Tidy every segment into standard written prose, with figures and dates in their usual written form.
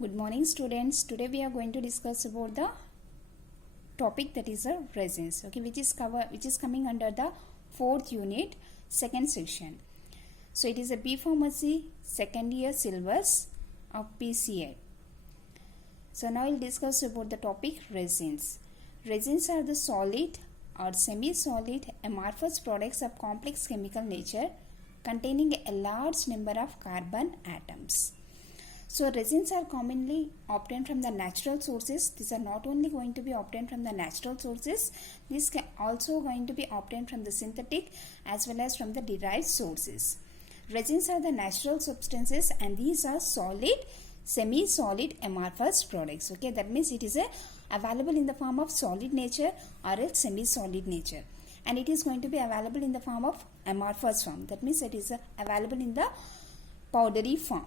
Good morning students. Today we are going to discuss about the topic that is resins, okay, which is coming under the 4th unit, 2nd section. So it is a B-Pharmacy 2nd year syllabus of PCA. So now we'll discuss about the topic resins. Resins are the solid or semi-solid amorphous products of complex chemical nature containing a large number of carbon atoms. So resins are commonly obtained from the natural sources. These are not only going to be obtained from the natural sources, these can also going to be obtained from the synthetic as well as from the derived sources. Resins are the natural substances and these are solid, semi-solid amorphous products. Okay, that means it is available in the form of solid nature or else semi-solid nature. And it is going to be available in the form of amorphous form. That means it is available in the powdery form.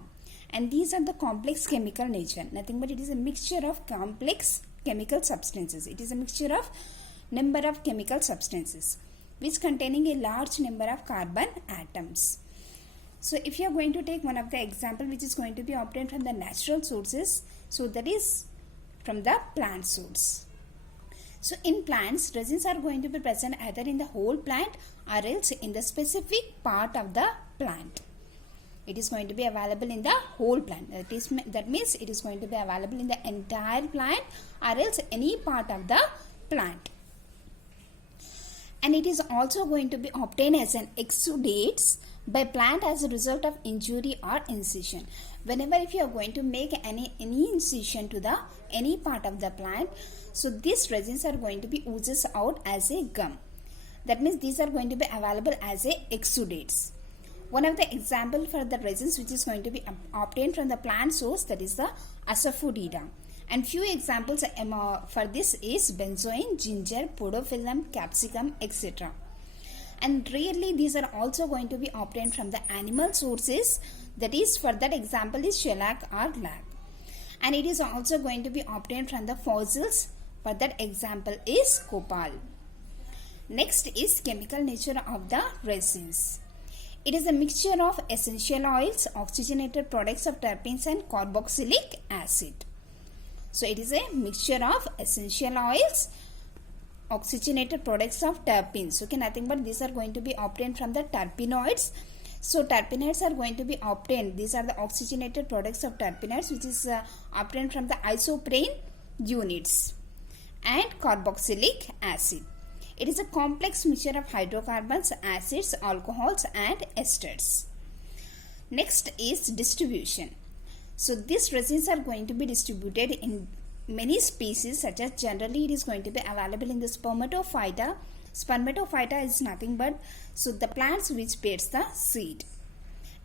And these are the complex chemical nature. Nothing but it is a mixture of complex chemical substances. It is a mixture of number of chemical substances which containing a large number of carbon atoms. So if you are going to take one of the example which is going to be obtained from the natural sources, so that is from the plant source. So in plants, resins are going to be present either in the whole plant or else in the specific part of the plant. It is going to be available in the whole plant. That means it is going to be available in the entire plant or else any part of the plant. And it is also going to be obtained as an exudates by plant as a result of injury or incision. Whenever if you are going to make any incision to the any part of the plant, so these resins are going to be oozes out as a gum. That means these are going to be available as a exudates. One of the example for the resins which is going to be obtained from the plant source, that is the asafoetida. And few examples for this is benzoin, ginger, podophyllum, capsicum, etc. And rarely these are also going to be obtained from the animal sources. That is, for that example is shellac or lab. And it is also going to be obtained from the fossils. For that example is copal. Next is chemical nature of the resins. It is a mixture of essential oils, oxygenated products of terpenes and carboxylic acid. So it is a mixture of essential oils, oxygenated products of terpenes. Okay, nothing but these are going to be obtained from the terpenoids. So terpenoids are going to be obtained. These are the oxygenated products of terpenoids which is obtained from the isoprene units and carboxylic acid. It is a complex mixture of hydrocarbons, acids, alcohols and esters. Next is distribution. So these resins are going to be distributed in many species, such as generally it is going to be available in the spermatophyta. Spermatophyta is nothing but so the plants which bears the seed.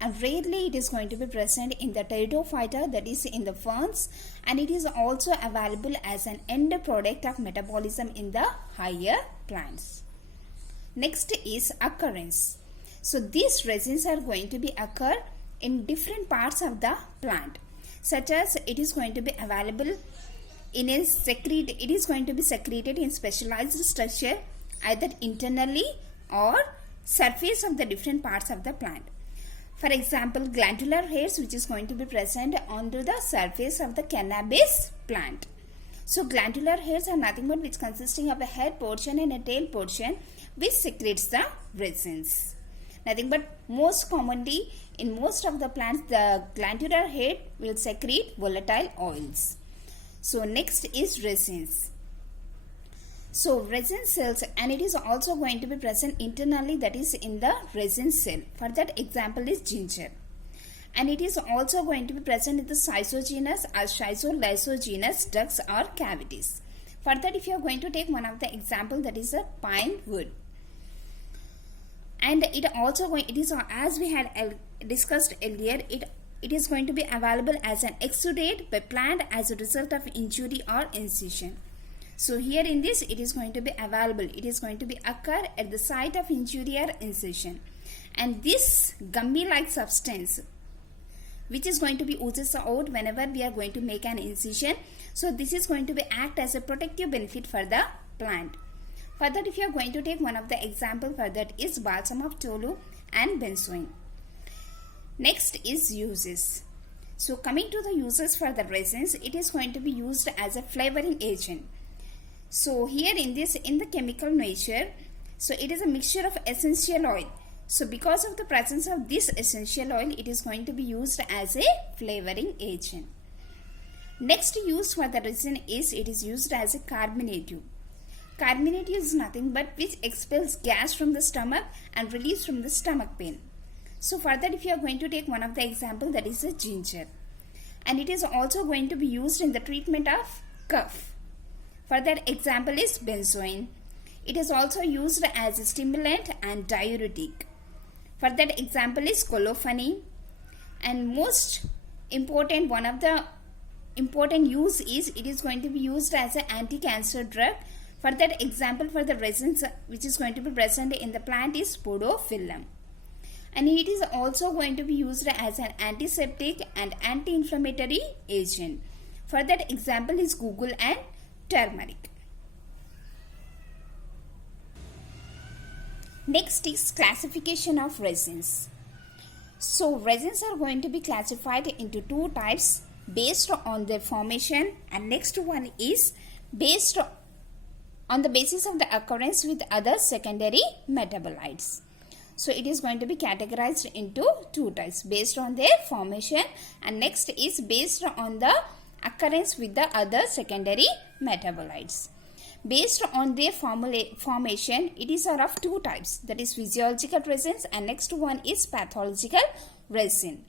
And rarely it is going to be present in the pteridophyta, that is in the ferns, and it is also available as an end product of metabolism in the higher plants. Next is occurrence. So these resins are going to be occur in different parts of the plant, such as it is going to be available in a it is going to be secreted in specialized structure either internally or surface of the different parts of the plant. For example, glandular hairs which is going to be present onto the surface of the cannabis plant. So glandular hairs are nothing but which consisting of a head portion and a tail portion which secretes the resins. Nothing but most commonly in most of the plants the glandular head will secrete volatile oils. So next is resins. So resin cells, and it is also going to be present internally, that is in the resin cell. For that example is ginger. And it is also going to be present in the schizogenous or schizolysogenous ducts or cavities. For that, if you are going to take one of the example, that is a pine wood. And it also it is, as we had discussed earlier, it is going to be available as an exudate by plant as a result of injury or incision. So here in this it is going to be available. It is going to be occur at the site of injury or incision. And this gummy like substance which is going to be oozes out whenever we are going to make an incision. So this is going to be act as a protective benefit for the plant. For that, if you are going to take one of the example for that is balsam of tolu and benzoin. Next is uses. So coming to the uses for the resins, it is going to be used as a flavoring agent. So here in the chemical nature, so it is a mixture of essential oil. So because of the presence of this essential oil, it is going to be used as a flavoring agent. Next use for the resin is it is used as a carminative. Carminative is nothing but which expels gas from the stomach and relieves from the stomach pain. So further, if you are going to take one of the example, that is a ginger. And it is also going to be used in the treatment of cough. Further example is benzoin. It is also used as a stimulant and diuretic. Further example is colophony. And most important, one of the important use is it is going to be used as an anti-cancer drug. Further example for the resins which is going to be present in the plant is podophyllum. And it is also going to be used as an antiseptic and anti-inflammatory agent. Further example is guggul and turmeric. Next is classification of resins. So resins are going to be classified into two types based on their formation, and next one is based on the basis of the occurrence with other secondary metabolites. So it is going to be categorized into two types based on their formation, and next is based on the occurrence with the other secondary metabolites. Based on their formation, it is of two types, that is physiological resins, and next one is pathological resin.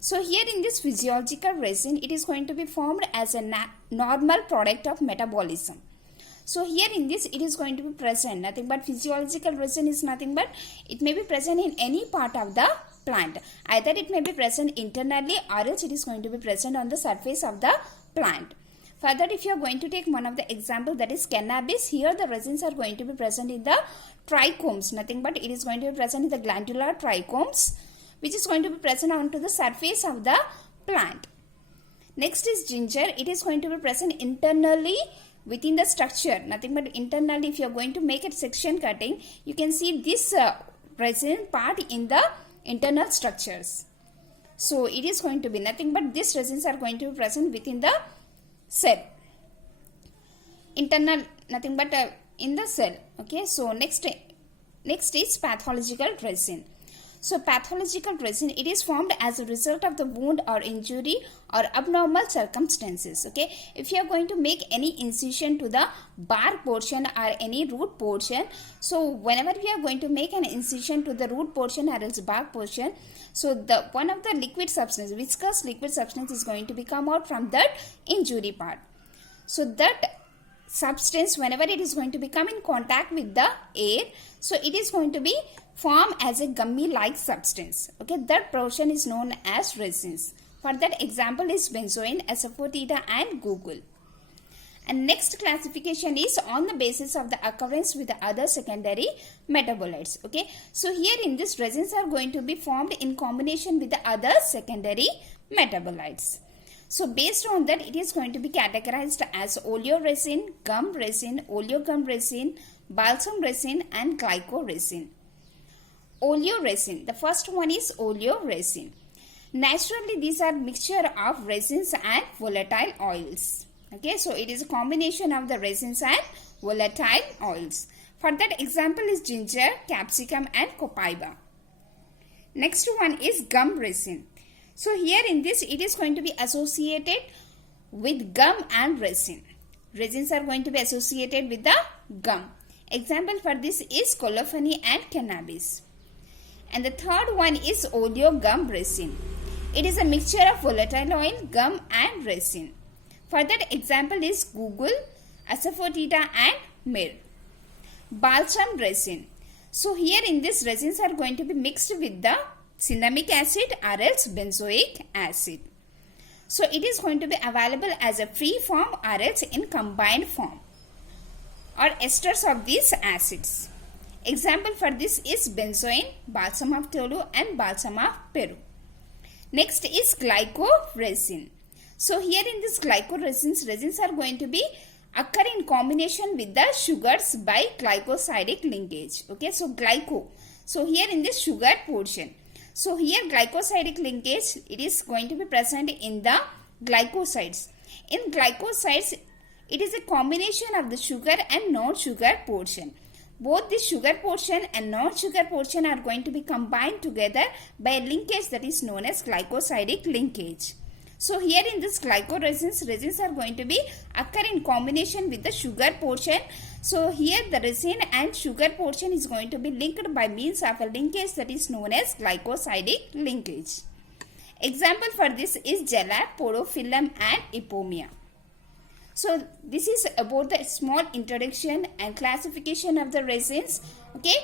So here in this physiological resin, it is going to be formed as a normal product of metabolism. So here in this, it is going to be present, nothing but physiological resin is nothing but it may be present in any part of the plant. Either it may be present internally or else it is going to be present on the surface of the plant. Further, if you are going to take one of the example, that is cannabis, here the resins are going to be present in the trichomes, nothing but it is going to be present in the glandular trichomes, which is going to be present onto the surface of the plant. Next is ginger. It is going to be present internally within the structure, nothing but internally. If you are going to make it section cutting, you can see this resin part in the internal structures. So it is going to be nothing but these resins are going to be present within the cell, internal, nothing but in the cell. Okay, so next is pathological resin. So pathological resin, it is formed as a result of the wound or injury or abnormal circumstances. Okay, if you are going to make any incision to the bark portion or any root portion, so whenever we are going to make an incision to the root portion or else bark portion, so the one of the liquid substance, viscous liquid substance is going to be come out from that injury part. So that substance, whenever it is going to become in contact with the air, so it is going to be form as a gummy like substance. Okay, that portion is known as resins. For that example is benzoin, asafoetida and guggul. And next classification is on the basis of the occurrence with the other secondary metabolites. Okay, so here in this, resins are going to be formed in combination with the other secondary metabolites. So based on that, it is going to be categorized as oleoresin, gum resin, oleogum resin, balsam resin and glycoresin. Oleoresin, the first one is oleoresin. Naturally, these are mixture of resins and volatile oils. Okay, so it is a combination of the resins and volatile oils. For that example is ginger, capsicum and copaiba. Next one is gum resin. So here in this, it is going to be associated with gum and resin. Resins are going to be associated with the gum. Example for this is colophony and cannabis. And the third one is oleogum resin. It is a mixture of volatile oil, gum and resin. For that example is guggul, asafoetida and myrrh. Balsam resin. So here in this, resins are going to be mixed with the cinnamic acid or else benzoic acid. So it is going to be available as a free form or else in combined form or esters of these acids. Example for this is benzoin, balsam of Tolu and balsam of Peru. Next is glycoresin. So here in this glycoresins, resins are going to be occur in combination with the sugars by glycosidic linkage. Okay, so glyco. So here in this sugar portion. So here glycosidic linkage, it is going to be present in the glycosides. In glycosides, it is a combination of the sugar and non-sugar portion. Both the sugar portion and non-sugar portion are going to be combined together by a linkage that is known as glycosidic linkage. So here in this glycoresins, resins are going to be occur in combination with the sugar portion. So here the resin and sugar portion is going to be linked by means of a linkage that is known as glycosidic linkage. Example for this is gelad, podophyllum and epomia. So this is about the small introduction and classification of the resins. Okay.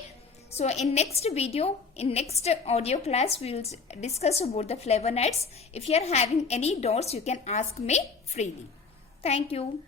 So in next video, in next audio class, we will discuss about the flavonoids. If you are having any doubts, you can ask me freely. Thank you.